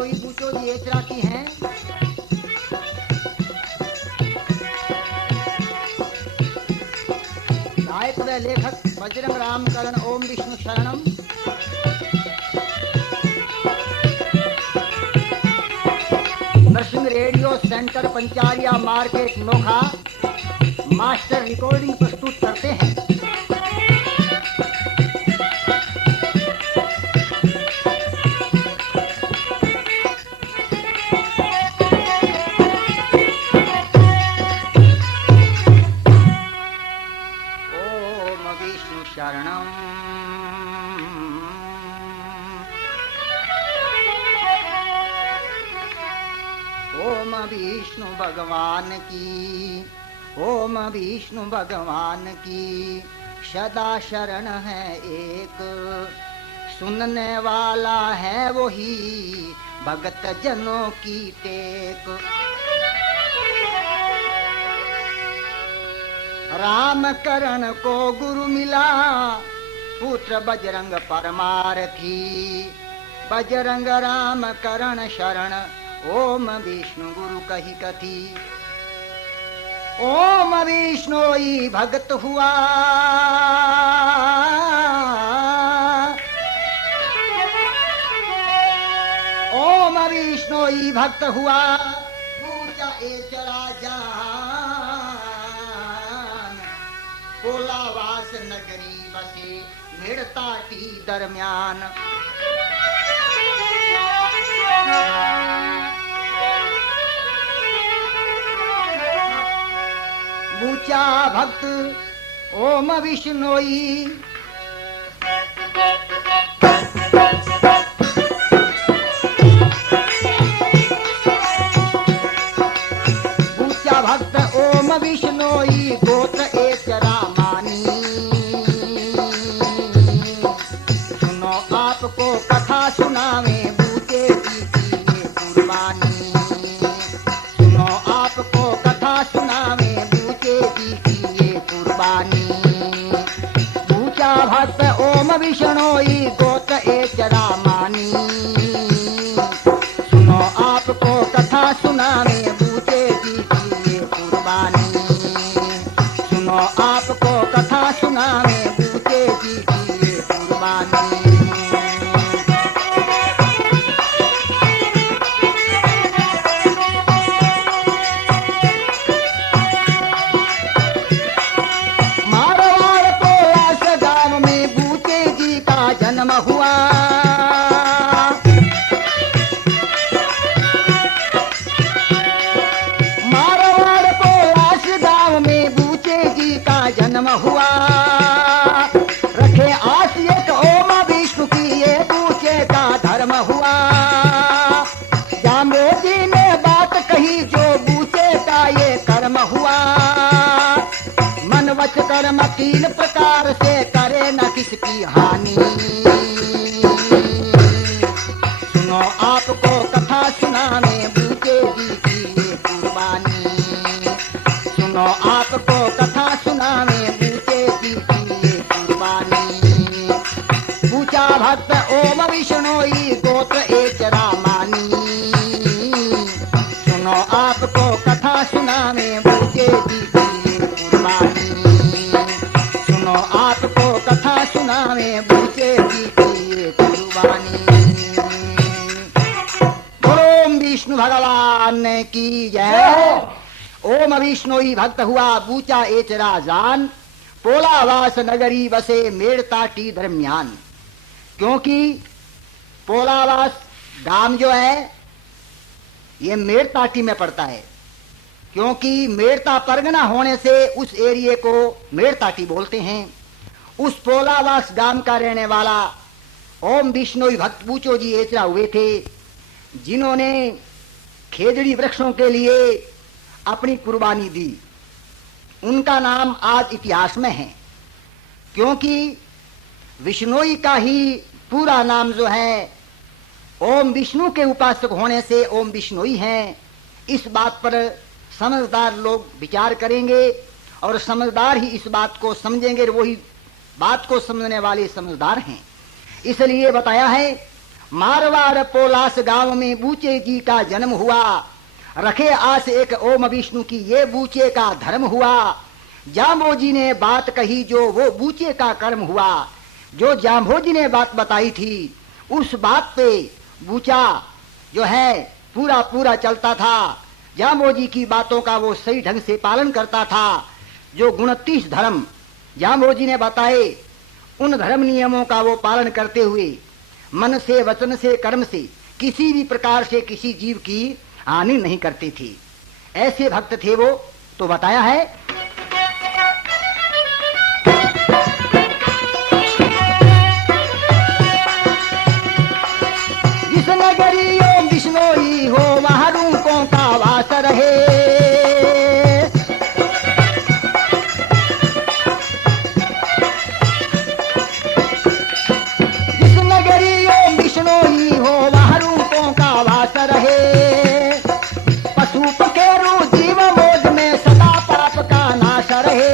बिश्नोई बूचो जी एचरा की हैं। गायक व लेखक बजरंग राम करण ओम विष्णु शरणम। Narsingh radio centre Pancharia market Nokha master recording प्रस्तुत करते हैं। ओम विष्णु शरणम। ओम विष्णु भगवान की, ओम विष्णु भगवान की सदा शरण है एक, सुनने वाला है वही भगत जनों की टेक। राम करण को गुरु मिला पुत्र बजरंग परमारथी, बजरंग राम करण शरण ओम विष्णु गुरु कही कथी। ओम विष्णोई भगत हुआ, ओम विष्णोई भक्त हुआ, पूजा एचरा जान, कोलावास नगरी बसे मिड़ताटी दरम्यान। बूचा भक्त ओम विष्णोई, बूचा भक्त ओम विष्णोई गोत्र एचरा मानी। सुनो आपको कथा सुनावे बूचे जी की ये कुर्बानी। सुनो आपको कथा सुनावे कुर्बानी। बूचा भक्त ओम विष्णोई गोत्र एचरा मानी। सुनो आपको कथा सुनावे बूचे जी की ये कुर्बानी। सुनो आपको कथा सुनावे बूचे जी की ये कुर्बानी। जन्म हुआ, मारवाड़ पोलास गांव में बूचे जी का जन्म हुआ। रखे आस एक ओम विष्णु की ये बूचे का धर्म हुआ। जामो जी ने बात कही जो बूचे का ये कर्म हुआ। मन वच कर्म तीन प्रकार से करे न किसकी हानि। सुनो आपको कथा सुनाने बूचे जी की ये कुर्बानी। सुनो आपको कथा सुनाने बूचे जी की ये कुर्बानी। बूचा भक्त ओम विष्णोई गोत्र एचरा मानी। सुनो आपको कथा सुनाने बूचे जी की ये कुर्बानी। सुनो आपको कथा सुनावे बूचे जी की ये कुर्बानी। ओम विष्णु भगवान की जय। ओम विष्णोई भक्त हुआ बूचा एचरा जान, पोलावास नगरी बसे मेड़ताटी दरम्यान। क्योंकि पोलावास गांव जो है ये मेड़ताटी में पड़ता है। क्योंकि मेड़ता परगना होने से उस एरिए को मेड़ताटी बोलते हैं। उस पोलावास गांव का रहने वाला ओम विष्णोई भक्त बूचो जी एचरा हुए थे, जिन्होंने खेजड़ी वृक्षों के लिए अपनी कुर्बानी दी। उनका नाम आज इतिहास में है। क्योंकि विष्णोई का ही पूरा नाम जो है ओम विष्णु के उपासक होने से ओम विष्णोई हैं। इस बात पर समझदार लोग विचार करेंगे और समझदार ही इस बात को समझेंगे। वही बात को समझने वाले समझदार हैं। इसलिए बताया है मारवाड़ पोलास गांव में बूचे जी का जन्म हुआ। रखे आस एक ओम विष्णु की, ये बूचे का धर्म हुआ। जाम्बोजी ने बात कही जो वो बूचे का कर्म हुआ। जो जाम्बोजी ने बात बताई थी उस बात पे बूचा जो है पूरा पूरा चलता था। जाम्बोजी की बातों का वो सही ढंग से पालन करता था। जो 29 धर्म जाम्बोजी ने बताए उन धर्म नियमों का वो पालन करते हुए मन से, वचन से, कर्म से किसी भी प्रकार से किसी जीव की हानि नहीं करते थे। ऐसे भक्त थे वो। तो बताया है जिस नगरी ओम विष्णोई हो वहाँ रूपों का वास रहे। जिस नगरी ओम विष्णोई हो वहाँ रूपों का वास रहे। पशु पखेरु जीव मोद में सदा पाप का नाश रहे।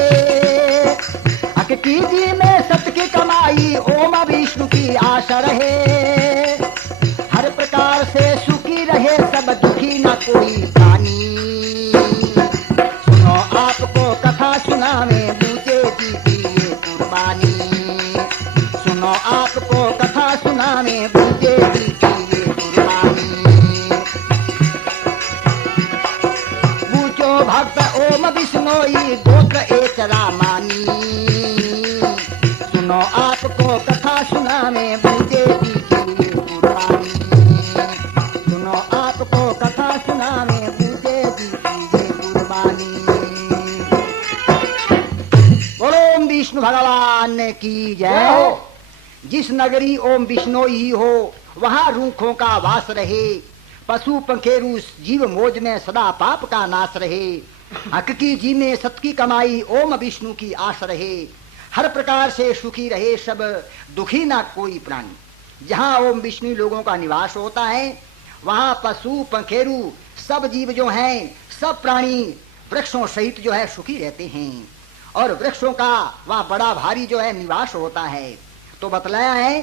अकती जी में सत्य की कमाई ओम विष्णु की आश रहे। हर प्रकार से सुखी रहे सब दुखी न कोई प्राणी। सुनो आपको कथा सुनावे बूचे जी की ये कुर्बानी। सुनो आपको कथा सुनावे बूचे जी की ये कुर्बानी। बूचो भक्त ओम विष्णोई गोत्र एचरा मानी। सुनो आपको कथा सुनावे बूचे जी की ये कुर्बानी। सुनो आपको कथा सुनावे बूचे जी की ये कुर्बानी। बोलो ओम विष्णु भगवान की जय। जिस नगरी ओम विष्णु ही हो वहाँ रूखों का वास रहे। पशु पंखेरु जीव मोज में सदा पाप का नाश रहे। हक की जी में सत की कमाई ओम विष्णु की आस रहे। हर प्रकार से सुखी रहे सब दुखी ना कोई प्राणी। जहाँ ओम विष्णु लोगों का निवास होता है वहाँ पशु पंखेरु सब जीव जो हैं, सब प्राणी वृक्षों सहित जो है सुखी रहते हैं। और वृक्षों का वहाँ बड़ा भारी जो है निवास होता है। तो बतलाया है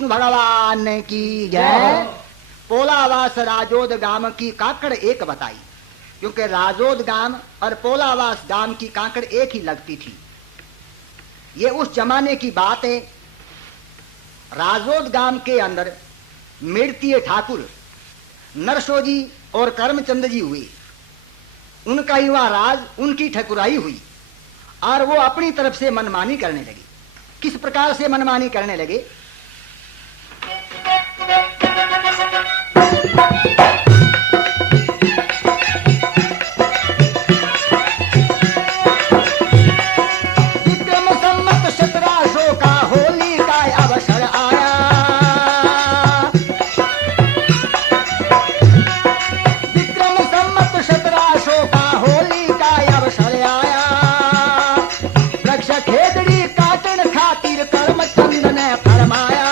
भगवान की जय। पोलावास राजोद गांव की काकड़ एक बताई, क्योंकि राजोद गांव और पोलावास गांव की काकड़ एक ही लगती थी। ये उस जमाने की बात है। राजोद गांव के अंदर मृत्य ठाकुर नरसो जी और करमचंद जी हुए। उनका ही वह राज, उनकी ठकुराई हुई और वो अपनी तरफ से मनमानी करने लगे। किस प्रकार से मनमानी करने लगे? विक्रम संवत 1700 का होली का अवसर आया। विक्रम संवत 1700 का होली का अवसर आया। वृक्ष खेदड़ी काटन खातिर करमचंद ने फरमाया।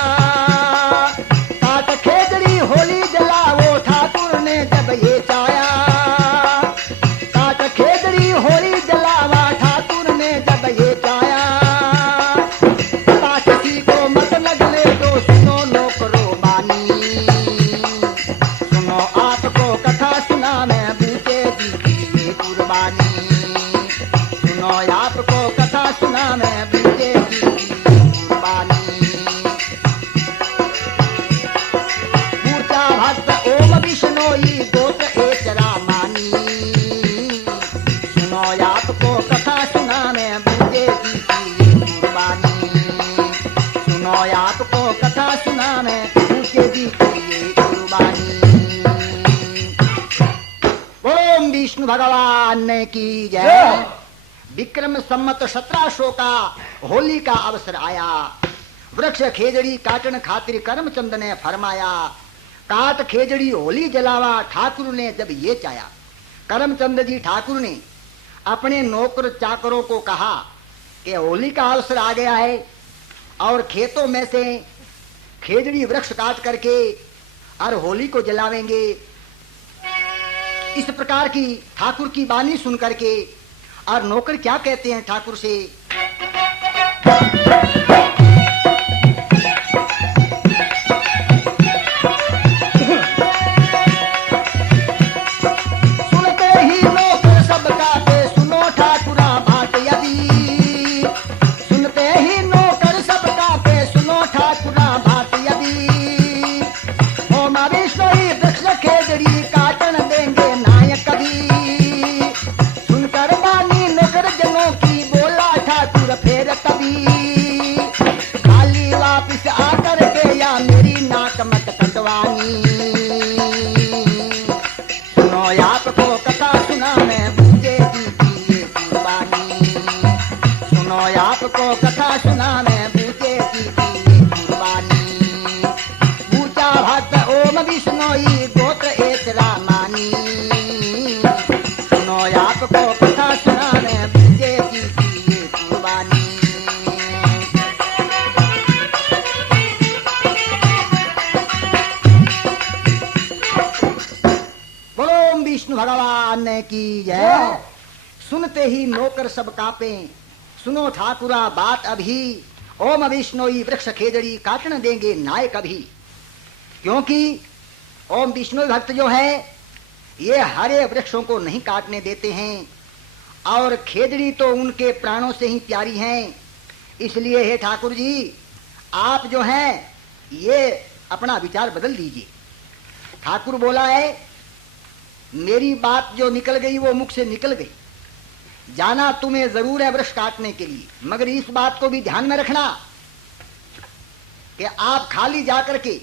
सुनो आपको कथा सुना मैं पूछे जी की ये कुर्बानी। ओम विष्णु भगवान की जय। विक्रम सम्मत 1700 का होली का अवसर आया। वृक्ष खेजड़ी काटन खातिर करमचंद ने फरमाया, काट खेजड़ी होली जलावा ठाकुर ने जब ये चाया। करमचंद जी ठाकुर ने अपने नौकर चाकरों को कहा कि होली का अवसर आ गया है और खेतों में से खेजड़ी वृक्ष काट करके और होली को जलावेंगे। इस प्रकार की ठाकुर की वाणी सुन करके और नौकर क्या कहते हैं ठाकुर से, सुनते ही नौकर सबका पे सुनो ठाकुरा बात यदि, सुनते ही नौकर सबका पे सुनो ठाकुरा बात यदि, ओम विष्णु ही वृक्ष खेजड़ी काटन देंगे नायक कभी। सुनकर वाणी नौकर जनों की बोला ठाकुर फिर कभी, खाली वापिस आकर के या मेरी नाक मत कटवानी। सुनो आपको कथा सुना मैं बूझे जी की ये कुर्बानी। सुनो आपको कथा सुना मैं बूझे जी की ये कुर्बानी। पूजा भक्त ओम विष्णोई गोत्र एक रामानी। सुनो आपको कथा सुना मैं बूझे जी की ये कुर्बानी। बोलो विष्णु भगवान की जय। सुनते ही नौकर सब कांपे, सुनो ठाकुरा बात अभी, ओम विष्णोई वृक्ष खेजड़ी काटन देंगे नाय कभी। क्योंकि ओम विष्णु भक्त जो है ये हरे वृक्षों को नहीं काटने देते हैं और खेजड़ी तो उनके प्राणों से ही प्यारी हैं। इसलिए हे ठाकुर जी आप जो हैं ये अपना विचार बदल दीजिए। ठाकुर बोला है मेरी बात जो निकल गई वो मुख से निकल गई। जाना तुम्हें जरूर है वृक्ष काटने के लिए, मगर इस बात को भी ध्यान में रखना कि आप खाली जाकर के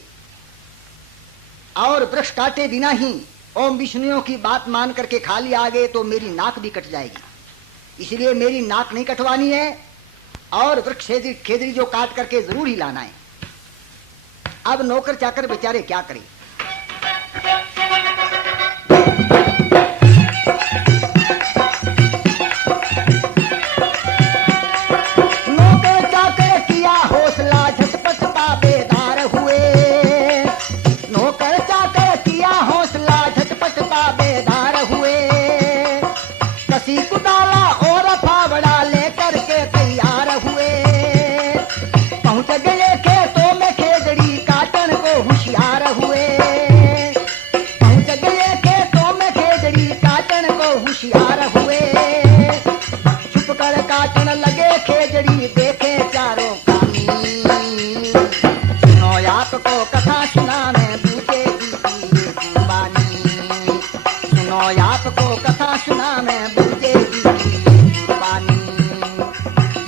और वृक्ष काटे बिना ही ओम विष्णुओं की बात मान करके खाली आ गए तो मेरी नाक भी कट जाएगी। इसलिए मेरी नाक नहीं कटवानी है और वृक्ष खेजड़ी जो काट करके जरूर ही लाना है। अब नौकर चाकर बेचारे क्या करें। नौकर चाकर किया हौसला झटपट ताबेदार हुए। नौकर चाकर किया हौसला झटपट ताबेदार हुए। कसी कुदाला और फावड़ा लेकर के तैयार हुए। पहुंच गए खेतों में खेजड़ी काटन को होशियार हुए। पहुंच गए खेतों में खेजड़ी काटन को होशियार हुए। छुप कर काटन लगे खेजड़ी देखे चारों कामी। सुनो आपको कथा सुना मैं बूझे जी की ये कुर्बानी। सुनो आपको कथा सुना मैं बूझे जी की ये कुर्बानी।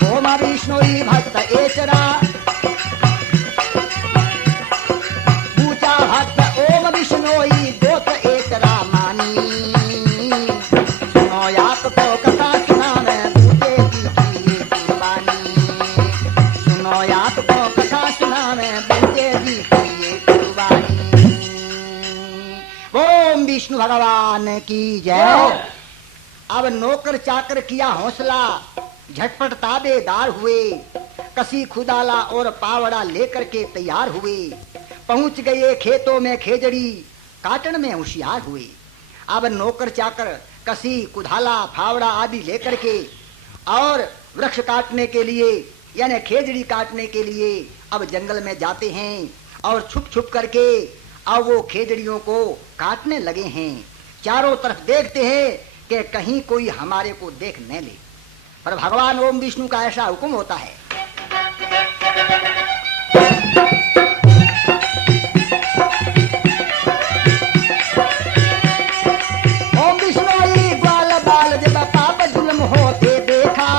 ओम विष्णुई भक्त एचरा पूजा भक्त ओम विष्णुई गोत्र एचरा मानी। सुनो आपको कथा सुना मैं बूझे जी की ये कुर्बानी। सुनो आपको कथा सुना मैं बूझे जी की ये कुर्बानी। ओम विष्णु भगवान की जय। अब नौकर चाकर किया हौसला झटपट ताबेदार हुए। कसी खुदाला और पावड़ा लेकर के तैयार हुए। पहुंच गए खेतों में खेजड़ी काटन में होशियार हुए। अब नौकर चाकर कसी कुदाला फावड़ा आदि लेकर के और वृक्ष काटने के लिए यानी खेजड़ी काटने के लिए अब जंगल में जाते हैं और छुप छुप करके अब वो खेजड़ियों को काटने लगे हैं। चारों तरफ देखते हैं कि कहीं कोई हमारे को देख न ले, पर भगवान ओम विष्णु का ऐसा हुक्म होता है। ओम विष्णु ही ग्वाल बाल जब पाप जुल्म होते देखा।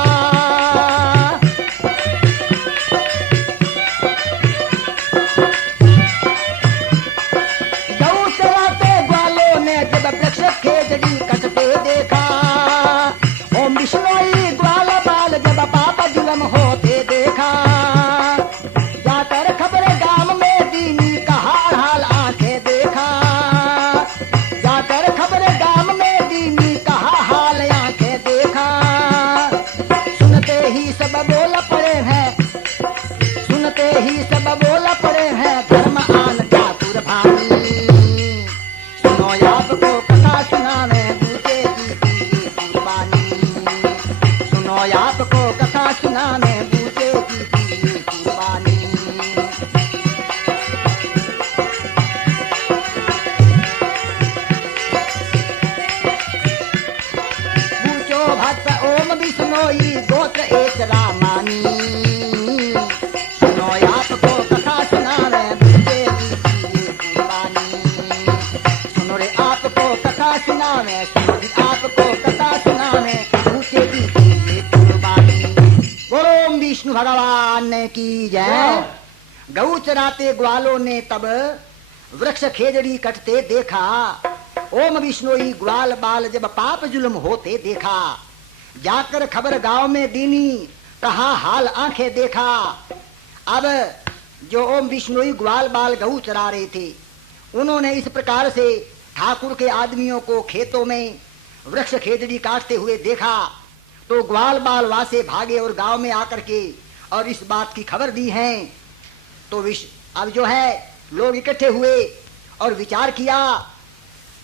यही सब बोला पड़े हैं धर्म आन ठाकुर भाई। सुनो आपको कथा सुनावे बूचे की कुर्बानी। सुनो आपको कथा सुनावे बूचे की कुर्बानी। बूचो भक्त ओम विष्णोई गोत्र एक रामानी। सुनो आपको कथा सुनावे बूचे की कुर्बानी। सुनो रे आपको कथा सुनावे, सुनो रे आपको कथा सुनावे बूचे की कुर्बानी। बोलो विष्णु भगवान की जय। गऊ चराते ग्वालों ने तब वृक्ष खेजड़ी कटते देखा। ओम विष्णोई ग्वाल बाल जब पाप जुल्म होते देखा। जाकर खबर गांव में दीनी कहा हाल आंखें देखा। अब जो ओम विष्णोई ग्वाल बाल गऊ चरा रहे थे उन्होंने इस प्रकार से ठाकुर के आदमियों को खेतों में वृक्ष खेजड़ी काटते हुए देखा तो ग्वाल बाल वहां से भागे और गांव में आकर के और इस बात की खबर दी है। तो अब जो है लोग इकट्ठे हुए और विचार किया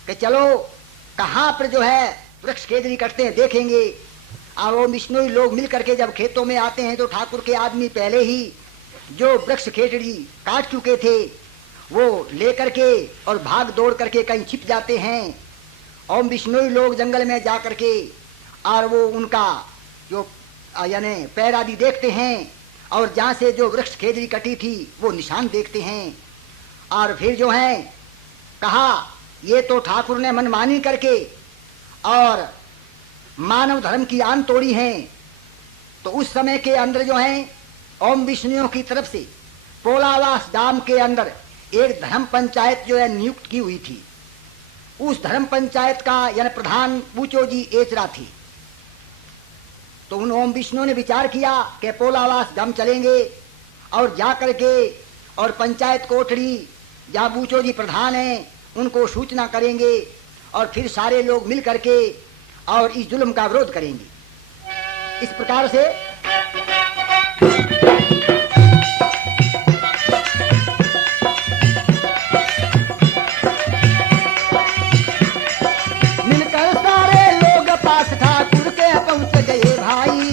कि चलो कहाँ पर जो है वृक्ष खेजड़ी कटते हैं देखेंगे। और वो विष्णुई लोग मिल करके जब खेतों में आते हैं तो ठाकुर के आदमी पहले ही जो वृक्ष खेजड़ी काट चुके थे वो लेकर के और भाग दौड़ करके कहीं छिप जाते हैं। ओम विष्णुई लोग जंगल में जा करके और वो उनका जो यानी पैर आदि देखते हैं और जहाँ से जो वृक्ष खेजड़ी कटी थी वो निशान देखते हैं। और फिर जो है कहा ये तो ठाकुर ने मनमानी करके और मानव धर्म की आन तोड़ी है। तो उस समय के अंदर जो है ओम विष्णुओं की तरफ से पोलावास धाम के अंदर एक धर्म पंचायत जो है नियुक्त की हुई थी। उस धर्म पंचायत का यानी प्रधान बूचो जी एचरा थी। तो उन ओम विष्णु ने विचार किया कि पोलावास धाम चलेंगे और जा करके और पंचायत कोठड़ी जहाँ बूचो जी प्रधान हैं उनको सूचना करेंगे और फिर सारे लोग मिल करके और इस जुल्म का विरोध करेंगे। इस प्रकार से मिलकर सारे लोग पास ठाकुर के पहुंच गए भाई।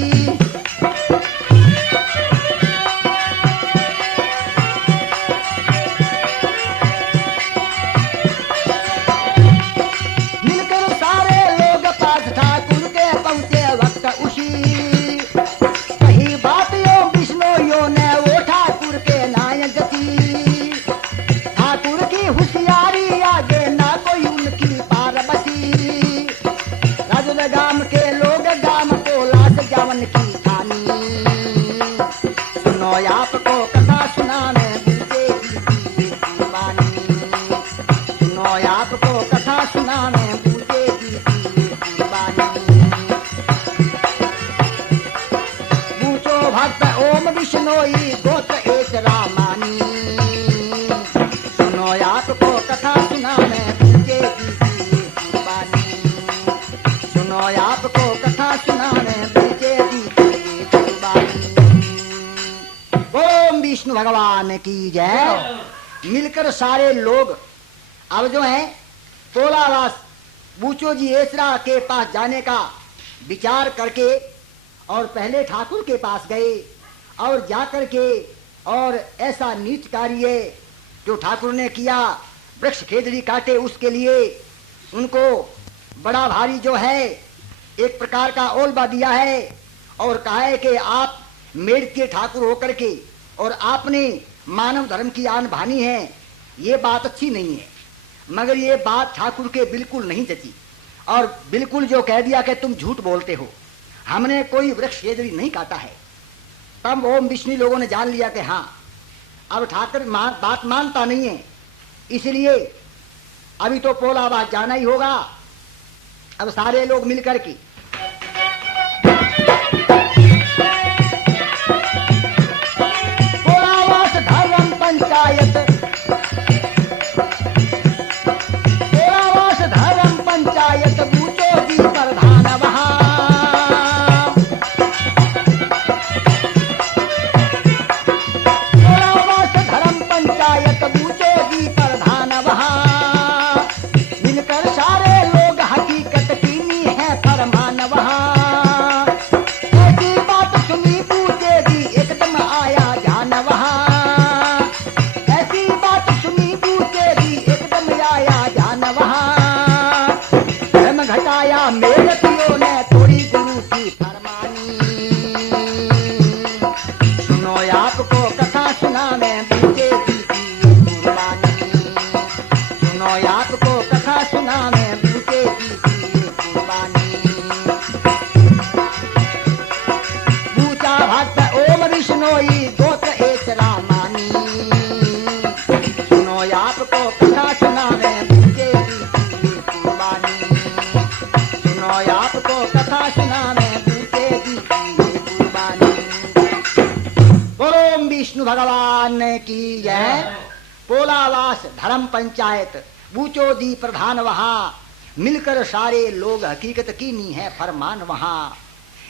आपको कथा सुनाने बूचे की कुर्बानी। सुनो आपको कथा सुनाने बूचे की कुर्बानी। बूचो भक्त ओम विष्णोई गोत्र एक रामानी। सुनो आपको कथा सुनाने बूचे की कुर्बानी। सुनो आपको कथा सुनाने बूचे की कुर्बानी। ओम विष्णु भगवान की जय। मिलकर सारे लोग अब जो है पोलावास बूचो जी एसरा के पास जाने का विचार करके और पहले ठाकुर के पास गए और जाकर के और ऐसा नीच कार्य जो ठाकुर ने किया वृक्ष खेजड़ी काटे उसके लिए उनको बड़ा भारी जो है एक प्रकार का ओलबा दिया है और कहा है कि आप मेड़ के ठाकुर होकर के और आपने मानव धर्म की आन भानी है, ये बात अच्छी नहीं है। मगर ये बात ठाकुर के बिल्कुल नहीं जची और बिल्कुल जो कह दिया कि तुम झूठ बोलते हो, हमने कोई वृक्ष खेजड़ी नहीं काटा है। तब ओम विष्णु लोगों ने जान लिया कि हाँ अब ठाकुर बात मानता नहीं है, इसलिए अभी तो पोलावास जाना ही होगा। अब सारे लोग मिलकर के पोलावास धर्म पंचायत बूचो जी प्रधान वहाँ। पोलावास भगवान की जय। पोलावास धर्म पंचायत बूचो दी प्रधान वहाँ, मिलकर सारे लोग हकीकत की नी है फरमान वहाँ।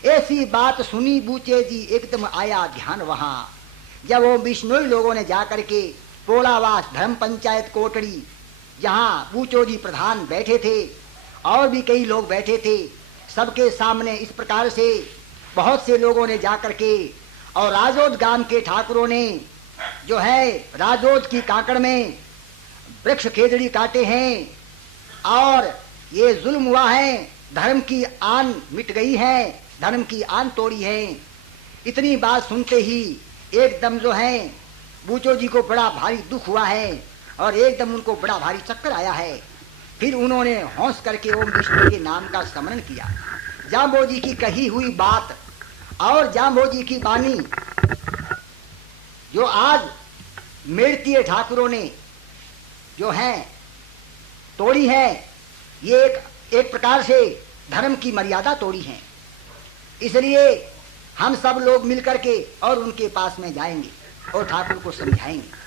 ऐसी बात सुनी बूचे जी एकदम आया ध्यान वहाँ। जब वो बिश्नोई लोगों ने जाकर के पोलावास धर्म पंचायत कोटड़ी जहाँ बूचो जी प्रधान बैठे थे और भी कई लोग बैठे थे, सबके सामने इस प्रकार से बहुत से लोगों ने जाकर के और राजोद गांव के ठाकुरों ने जो है राजोद की काकड़ में वृक्ष खेजड़ी काटे हैं और ये जुल्म हुआ है, धर्म की आन मिट गई है, धर्म की आन तोड़ी है। इतनी बात सुनते ही एकदम जो है बूचो जी को बड़ा भारी दुख हुआ है और एकदम उनको बड़ा भारी चक्कर आया है। फिर उन्होंने हौस करके ओम विष्णु के नाम का स्मरण किया। जाम्बो जी की कही हुई बात और जाम्बो जी की वाणी जो आज मेड़तीय ठाकुरों ने जो है तोड़ी है, ये एक प्रकार से धर्म की मर्यादा तोड़ी है। इसलिए हम सब लोग मिलकर के और उनके पास में जाएंगे और ठाकुर को समझाएंगे।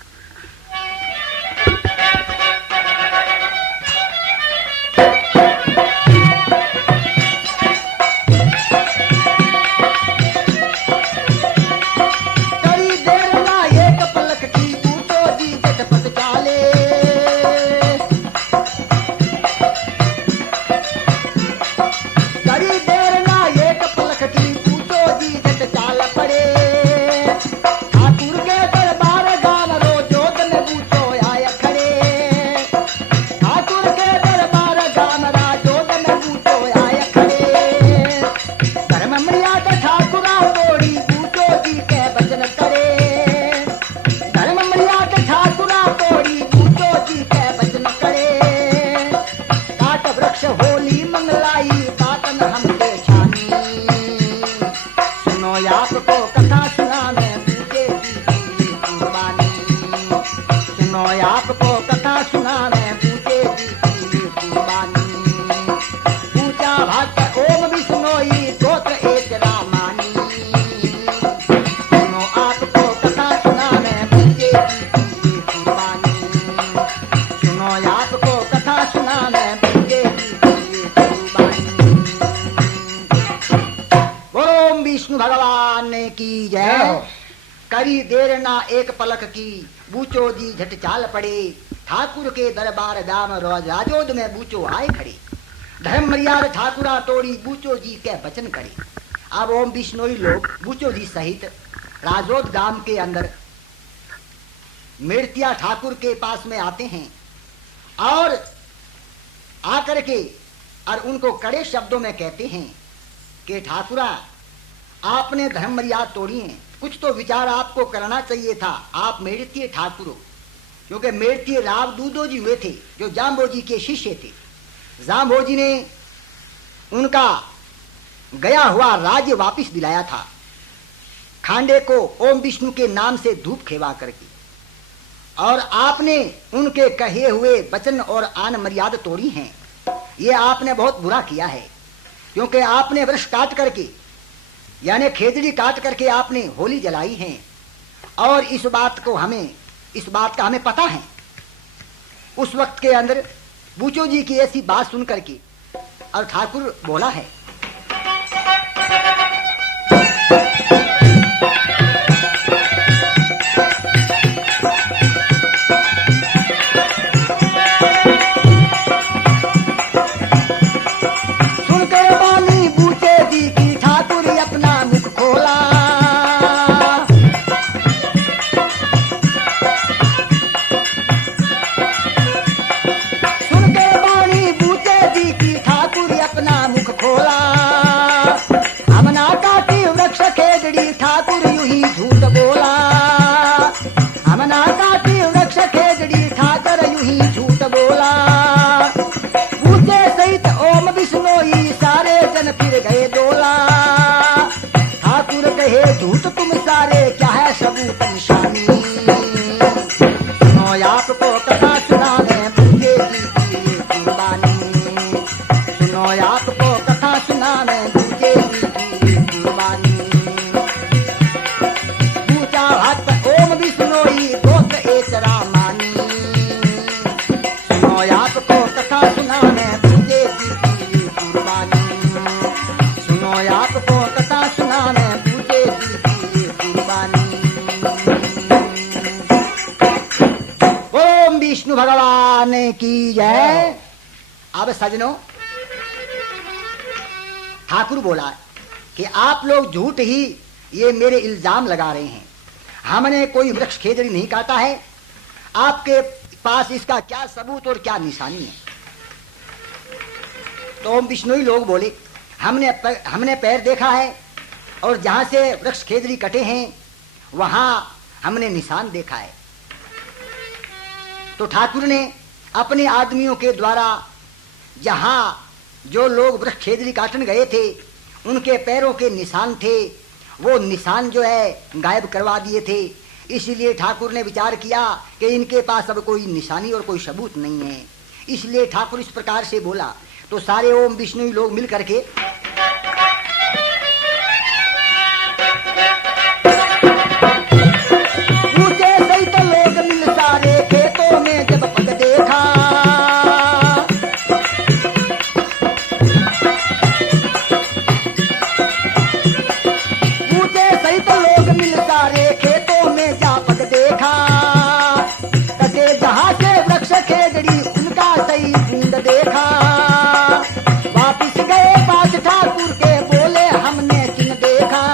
करी देर ना एक पलक की बूचो जी झट चाल पड़े, ठाकुर के दरबार दाम राजोद में बूचो आए खड़े। धर्म मर्यादा ठाकुरा तोड़ी बूचो जी के वचन करे। अब ओम बिश्नोई लोग बूचो जी सहित राजोद गांव के अंदर मेड़तिया ठाकुर के पास में आते हैं और आकर के और उनको कड़े शब्दों में कहते हैं कि ठाकुरा आपने धर्म मर्यादा तोड़ी है, कुछ तो विचार आपको करना चाहिए था। आप मेड़तीय ठाकुर हो, क्योंकि मेड़तीय राव दूधो जी हुए थे जो जाम्बो जी के शिष्य थे। जाम्बो जी ने उनका गया हुआ राज्य वापस दिलाया था, खांडे को ओम विष्णु के नाम से धूप खेवा करके, और आपने उनके कहे हुए वचन और आन मर्यादा तोड़ी हैं। ये आपने बहुत बुरा किया है, क्योंकि आपने वृक्ष काट करके यानी खेजड़ी काट करके आपने होली जलाई है और इस बात का हमें पता है। उस वक्त के अंदर बूचो जी की ऐसी बात सुन करके और ठाकुर बोला है, ओम विष्णु विष्णु भगवान की जय। अब सजनों, ठाकुर बोला कि आप लोग झूठ ही ये मेरे इल्जाम लगा रहे हैं। हमने कोई वृक्ष खेजड़ी नहीं काटा है। आपके पास इसका क्या सबूत और क्या निशानी है? तो ओम विष्णु ही लोग बोले, हमने पैर देखा है और जहां से वृक्ष खेजड़ी कटे हैं वहां हमने निशान देखा है। तो ठाकुर ने अपने आदमियों के द्वारा जहां जो लोग वृक्ष खेजड़ी काटने गए थे उनके पैरों के निशान थे, वो निशान जो है गायब करवा दिए थे। इसलिए ठाकुर ने विचार किया कि इनके पास अब कोई निशानी और कोई सबूत नहीं है। इसलिए ठाकुर इस प्रकार से बोला। तो सारे ओम विष्णु लोग मिल करके पूछे सहित लोग मिल सारे खेतों में जब पग देखा, पूछे सहित लोग मिल सारे खेतों में जा पग देखा, कटे जहां से वृक्ष खेजड़ी उनका सही बूंद देखा। वापिस गए पास ठाकुर के बोले हमने चिन्ह देखा,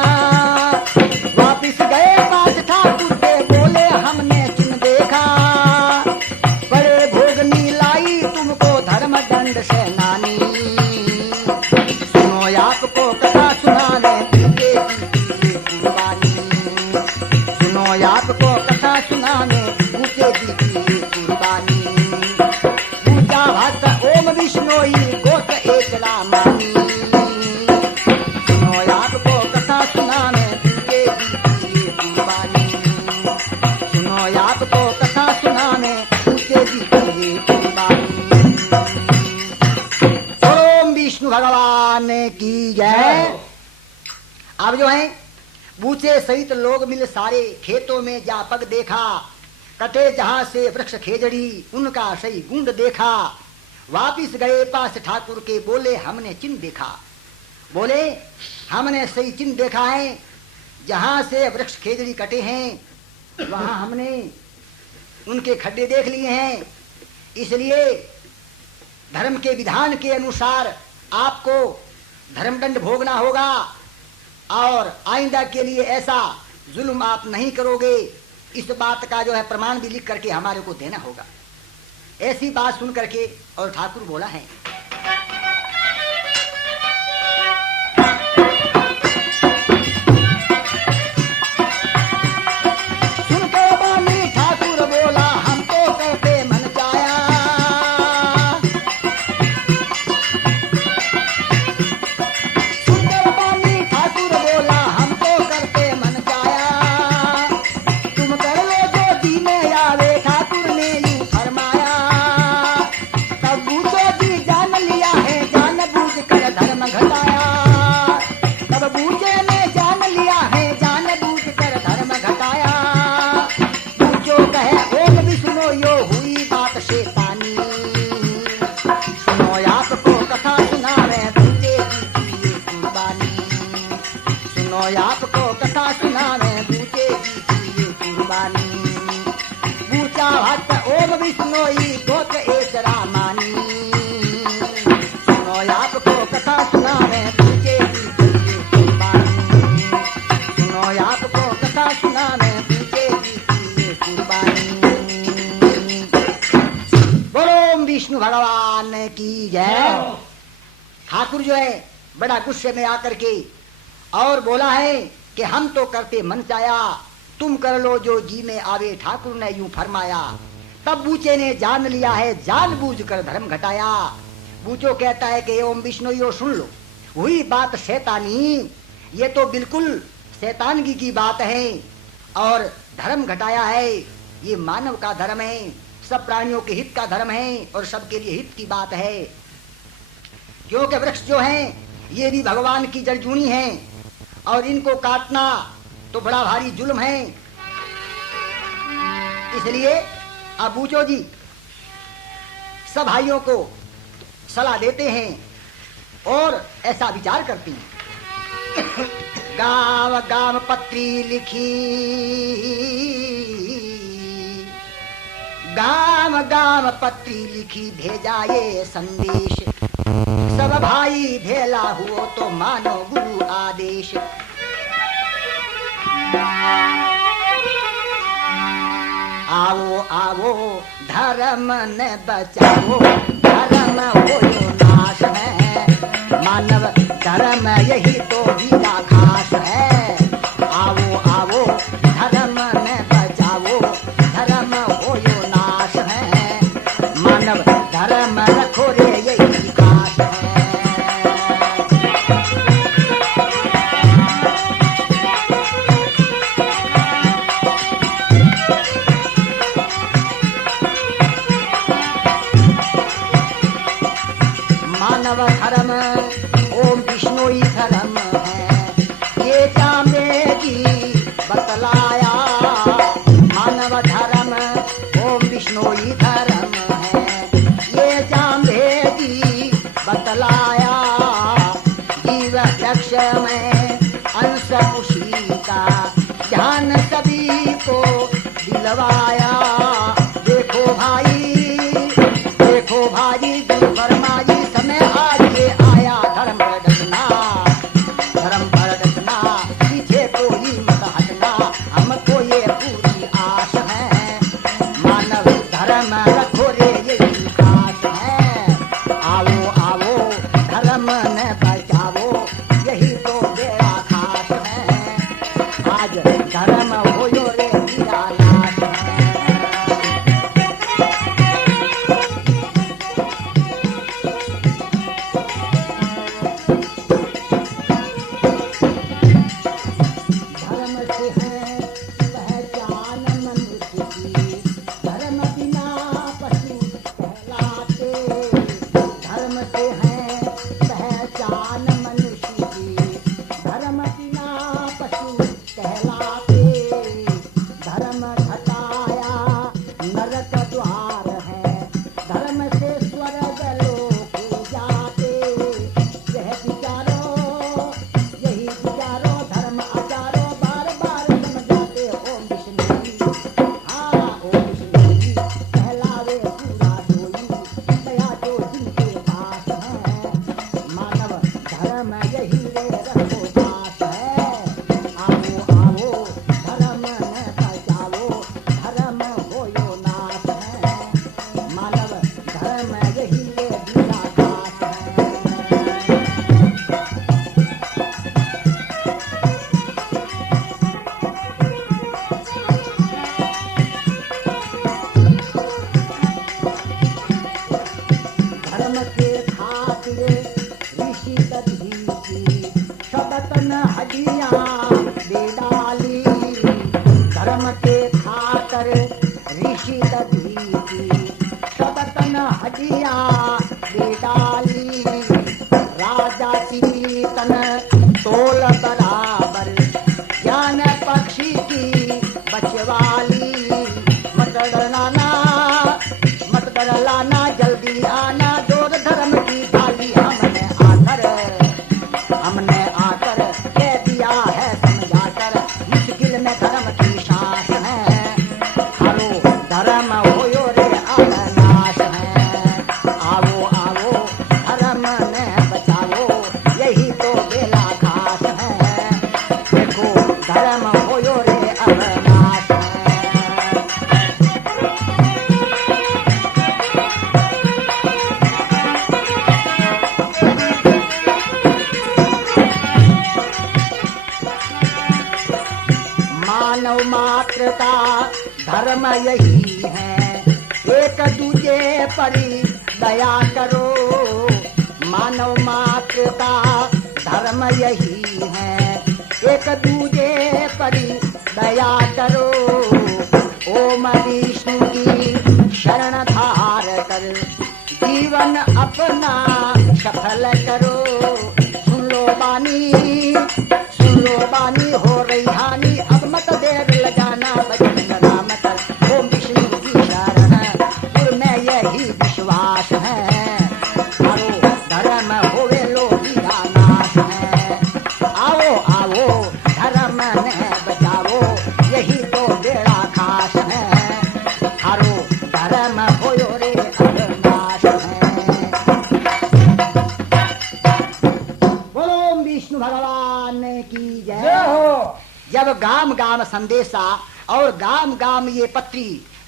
वापिस गए पास ठाकुर के बोले हमने चिन्ह देखा। बड़े भोगनी लाई तुमको धर्म दंड सेनानी, सुनो आपको कथा सुनाने तुझे दी कुर्बानी, सुनो आपको कथा सुनाने तुझे दी कुर्बानी। पूजा भक्त ओम विष्णोई गोत्र एक रामानी, सुनो आपको कथा सुनाने तुझे दी कुर्बानी, सुनो आपको कथा सुनाने तुझे दी कुर्बानी। ओम विष्णु भगवान की जय। अब जो है बूचे सहित लोग मिल सारे खेतों में जा पग देखा, कटे जहां से वृक्ष खेजड़ी उनका सही गुंड देखा। वापिस गए पास ठाकुर के बोले हमने चिन्ह देखा, बोले हमने सही चिन्ह देखा है। जहां से वृक्ष खेजड़ी कटे हैं वहां हमने उनके खड्डे देख लिए हैं। इसलिए धर्म के विधान के अनुसार आपको धर्मदंड भोगना होगा और आइंदा के लिए ऐसा जुल्म आप नहीं करोगे। इस बात का जो है प्रमाण भी लिख करके हमारे को देना होगा। ऐसी बात सुन करके और ठाकुर बोला है, सुनकर बानी ठाकुर बोला हमको कहते मन चाया, सुनकर बानी ठाकुर बोला हमको करते मन चाया। तुम कर लो जो जी में आवे ठाकुर ने यूं फरमाया, तब बूझो जी जान लिया है जान बूझ कर धर्म घटाया, तब बूझे ने जान लिया है जान बूझ कर धर्म घटाया। बूझो कहे ओम विष्णु यो हुई बात शैतानी, सुनो आपको कथा सुनावे बूझे की कुर्बानी, सुनो आपको कथा सुनावे बूझे की कुर्बानी। बूचा भक्त ओम विष्णु गोत्र एक रामानी, सुनो आपको कथा सुनावे बूझे की कुर्बानी, सुनो आपको कथा सुनावे बूझे की कुर्बानी। बोलो ओम विष्णु भगवान की जय। ठाकुर जो है बड़ा गुस्से में आकर के और बोला है कि हम तो करते मन चाया, तुम कर लो जो जी में आवे ठाकुर ने यूं फरमाया। तब बूचे ने जान लिया है जानबूझ कर धर्म घटाया। बूचो कहता है कि ओम विष्णु यो सुन लो, हुई बात शैतानी, ये तो बिल्कुल शैतानगी की बात है और धर्म घटाया है। ये मानव का धर्म है, सब प्राणियों के हित का धर्म है और सबके लिए हित की बात है। क्योंकि वृक्ष जो हैं ये भी भगवान की जड़जूनी हैं और इनको काटना तो बड़ा भारी जुल्म है। इसलिए अब बूचो जी सब भाइयों को सलाह देते हैं और ऐसा विचार करती हैं। गांव गांव पत्री लिखी, गांव गाम पत्री लिखी भेजा ये संदेश, सब भाई भेला हुओ तो मानो गुरु आदेश। आओ आओ धर्म ने बचाओ, धर्म हो नाश है, मानव धर्म यही तो हीरा खास है। आओ आओ धर्म ने बचाओ, धर्म हो नाश है, मानव धर्म रखो रे यही खास है। मानव धर्म ओम विष्णुई धर्म है, ये चांबे जी बतलाया। मानव धर्म ओम विष्णुई धर्म है, ये चांबे जी बतलाया। जीव लक्ष में अंश खुशी का ध्यान सभी को दिलवाया। देखो भाई गुरु फरमाई, समय आज ये आया धर्म पर डटना, धर्म पर डटना, पीछे कोई मत हटना, हमको ये पूरी आस है, मानव धर्म रखो रे यही खास है। आओ आओ धर्म ने बचाओ, यही तो बेड़ा खास है, आज धर्म हो रे हीरा नाश है। तोल बराबर ज्ञान पक्षी की बचवाली, मत डरलाना जल्दी आना, जोर धर्म की थाली हमने आकर कह दिया है समझाकर, मुश्किल में धर्म की सांस है, हरो धर्म होयो रे अनाश है। आओ आओ धर्म ने बचाओ, यही तो बेला खास है, देखो धर्म होयो रे अनाश है। मानव मात्र का धर्म यही है, एक दूजे पर दया करो। मानव मात्र का धर्म यही है, एक दूजे पर दया करो। ओम विष्णु की शरण धार कर जीवन अपना सफल करो। सुन लो बानी हो रही हानि, अब मत देर लगाना, बचन राम कर ओम विष्णु की शरण, गुरु में यही विश्वास है, हरो धर्म होवे लो हीरा नाश है। आओ आओ धर्म ने बचाओ, यही तो बेड़ा खास है, हरो धर्म हो गाम गाम संदेशा और गाम गाम ये पत्री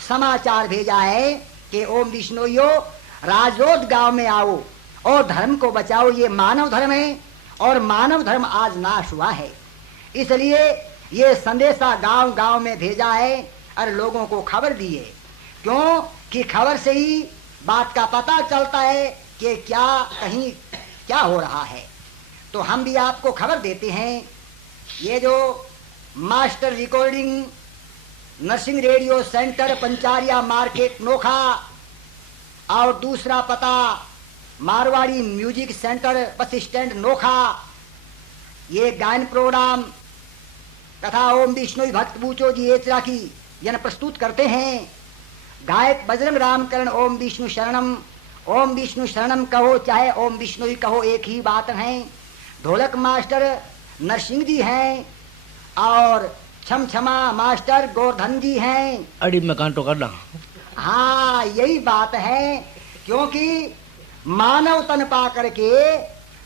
समाचार भेजा है कि ओम विष्णुयो राजोद गांव में आओ और धर्म को बचाओ। ये मानव धर्म है और मानव धर्म आज नाश हुआ है, इसलिए ये संदेशा गांव गांव में भेजा है और लोगों को खबर दी है। क्यों कि खबर से ही बात का पता चलता है कि क्या कहीं क्या हो रहा है। तो हम भी आपको खबर देते हैं। ये जो master recording nursing radio centre Pancharia market Nokha और दूसरा पता Marwari music centre bus stand Nokha, ये गायन प्रोग्राम तथा ओम विष्णु भक्त बूचो जी एचरा की जन प्रस्तुत करते हैं। गायक बजरंग रामकरण ओम विष्णु शरणम कहो चाहे ओम विष्णु ही कहो, एक ही बात है। ढोलक मास्टर नरसिंह जी हैं और छम छमा मास्टर गोवर्धन जी हैं। अड़ी में कांटो करना। हाँ यही बात है, क्योंकि मानव तन पा करके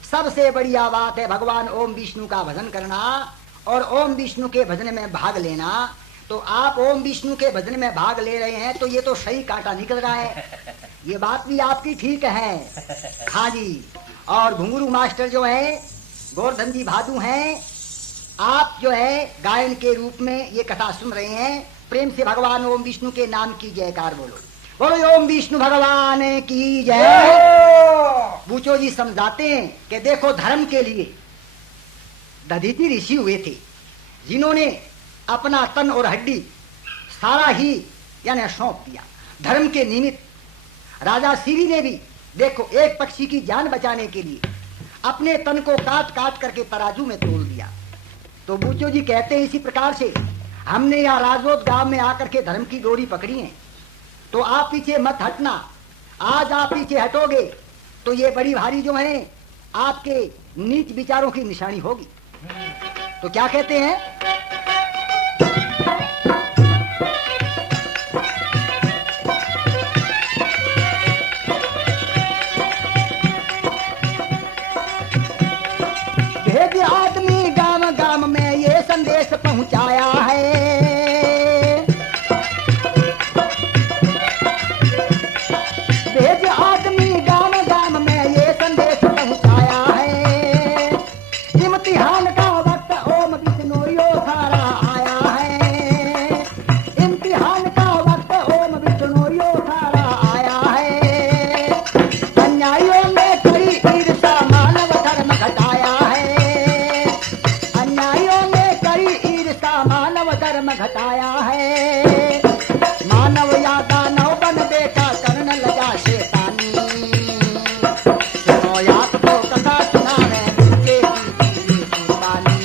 सबसे बढ़िया बात है भगवान ओम विष्णु का भजन करना और ओम विष्णु के भजन में भाग लेना। तो आप ओम विष्णु के भजन में भाग ले रहे हैं तो ये तो सही कांटा निकल रहा है, ये बात भी आपकी ठीक है। हाँ जी, और घुंगरू मास्टर जो है गोवर्धन जी भादू हैं, आप जो है गायन के रूप में ये कथा सुन रहे हैं। प्रेम से भगवान ओम विष्णु के नाम की जयकार बोलो, बोलो ओम विष्णु भगवान की जय। बूचो जी समझाते हैं कि देखो धर्म के लिए दधीचि ऋषि हुए थे, जिन्होंने अपना तन और हड्डी सारा ही यानी सौंप दिया धर्म के निमित्त। राजा सीरी ने भी देखो एक पक्षी की जान बचाने के लिए अपने तन को काट काट करके तराजू में तोल दिया। तो बूचो जी कहते हैं इसी प्रकार से हमने यहाँ राजोद गांव में आकर के धर्म की डोरी पकड़ी है, तो आप पीछे मत हटना। आज आप पीछे हटोगे तो ये बड़ी भारी जो है आपके नीच विचारों की निशानी होगी। तो क्या कहते हैं, भेज आदमी गांव गांव में ये संदेश पहुंचाया है। भेज आदमी गांव गांव में ये संदेश पहुंचाया है। इम्तिहान का वक्त ओम विष्णु यो थारा आया है। इम्तिहान का वक्त ओम विष्णु यो थारा आया है। अन्यायों में कड़ी ईर्षा मानव धर्म घटाया है। अन्यायों में कड़ी ईर्षा मानव धर्म घटाया है। मानव या दानव बन बेटा करने लगा शैतानी। सुनो आपको कथा सुनाने बुके की कुर्बानी।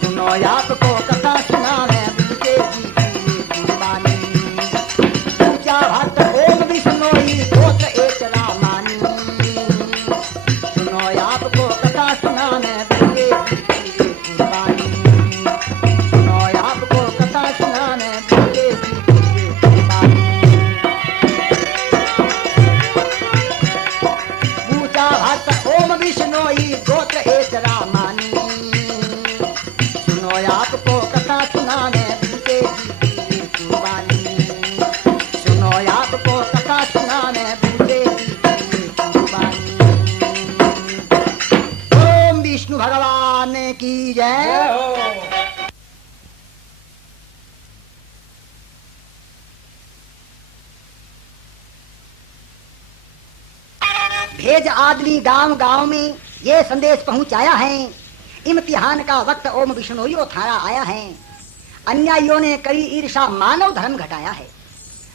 सुनो आपको कथा सुनाने बुके की कुर्बानी। ऊंचा भक्त ओम विष्णु ही गोत्र एक रामानी। सुनो आपको कथा सुनाने बुके की कुर्बानी। सुनो आपको कथा सुनाने बुके की कुर्बानी। ऊंचा भक्त ओम विष्णु ही गोत्र एक रामानी। सुनो आपको कथा सुनाने बुके की कुर्बानी। सुनो आपको कथा सुनाने बुके की कुर्बानी। ओम विष्णु भगवान की जय। भेज आदमी गांव गांव में ये संदेश पहुंचाया है। इम्तिहान का वक्त ओम विष्णु यो थारा आया है। अन्यायियों ने कड़ी ईर्षा मानव धर्म घटाया है।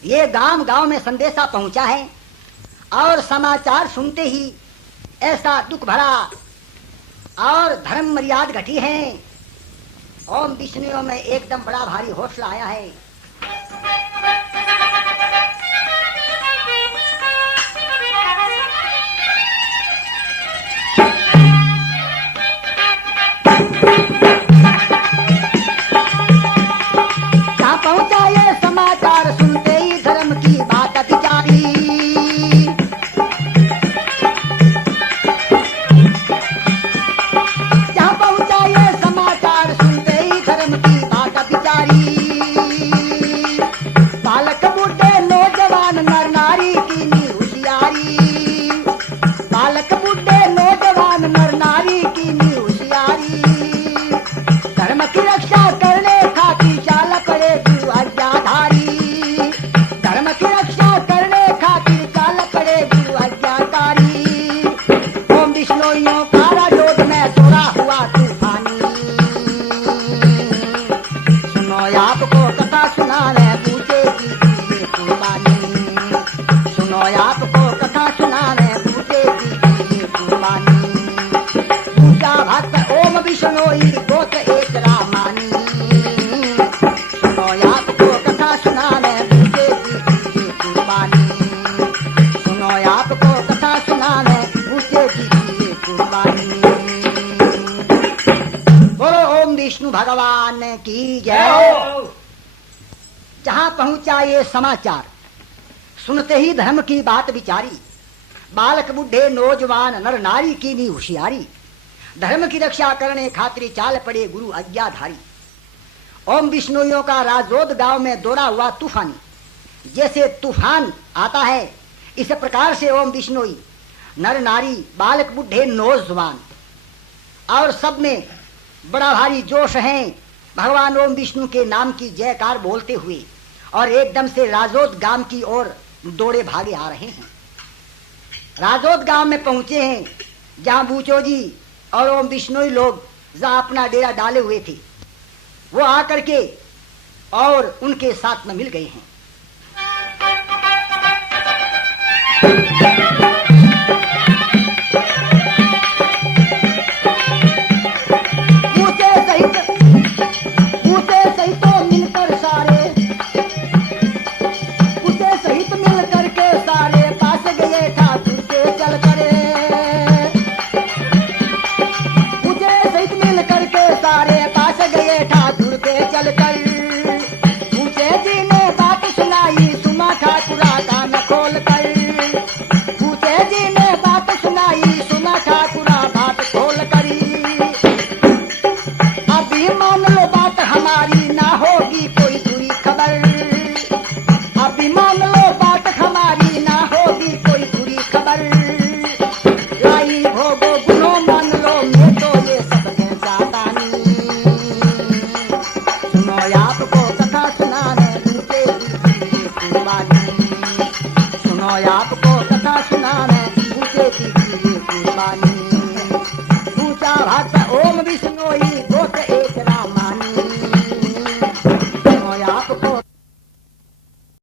ये गांव गांव में संदेशा पहुंचा है और समाचार सुनते ही ऐसा दुख भरा और धर्म मर्याद घटी है। ओम विष्णु में एकदम बड़ा भारी हौसला आया है। जहाँ पहुंचा ये समाचार सुनते ही धर्म की बात बिचारी। जहाँ पहुंचा ये समाचार सुनते ही धर्म की की जय। जहां पहुंचा ये समाचार, सुनते ही धर्म की बात विचारी, बालक बुढ़े नौजवान नर नारी की नी होशियारी, धर्म की रक्षा करने खातिर चाल पड़े गुरु आज्ञाधारी। ओम बिश्नोइयों का राजोद गांव में दौरा हुआ तूफानी, जैसे तूफान आता है इस प्रकार से ओम बिश्नोई नर नारी बालक बुढ़े नौजवान और सब में बड़ा भारी जोश है, भगवान ओम विष्णु के नाम की जयकार बोलते हुए और एकदम से राजोद गांव की ओर दौड़े भागे आ रहे हैं। राजोद गांव में पहुंचे हैं जहां बूचो जी और ओम बिश्नोई लोग जहां अपना डेरा डाले हुए थे, वो आकर के और उनके साथ में मिल गए हैं। आपको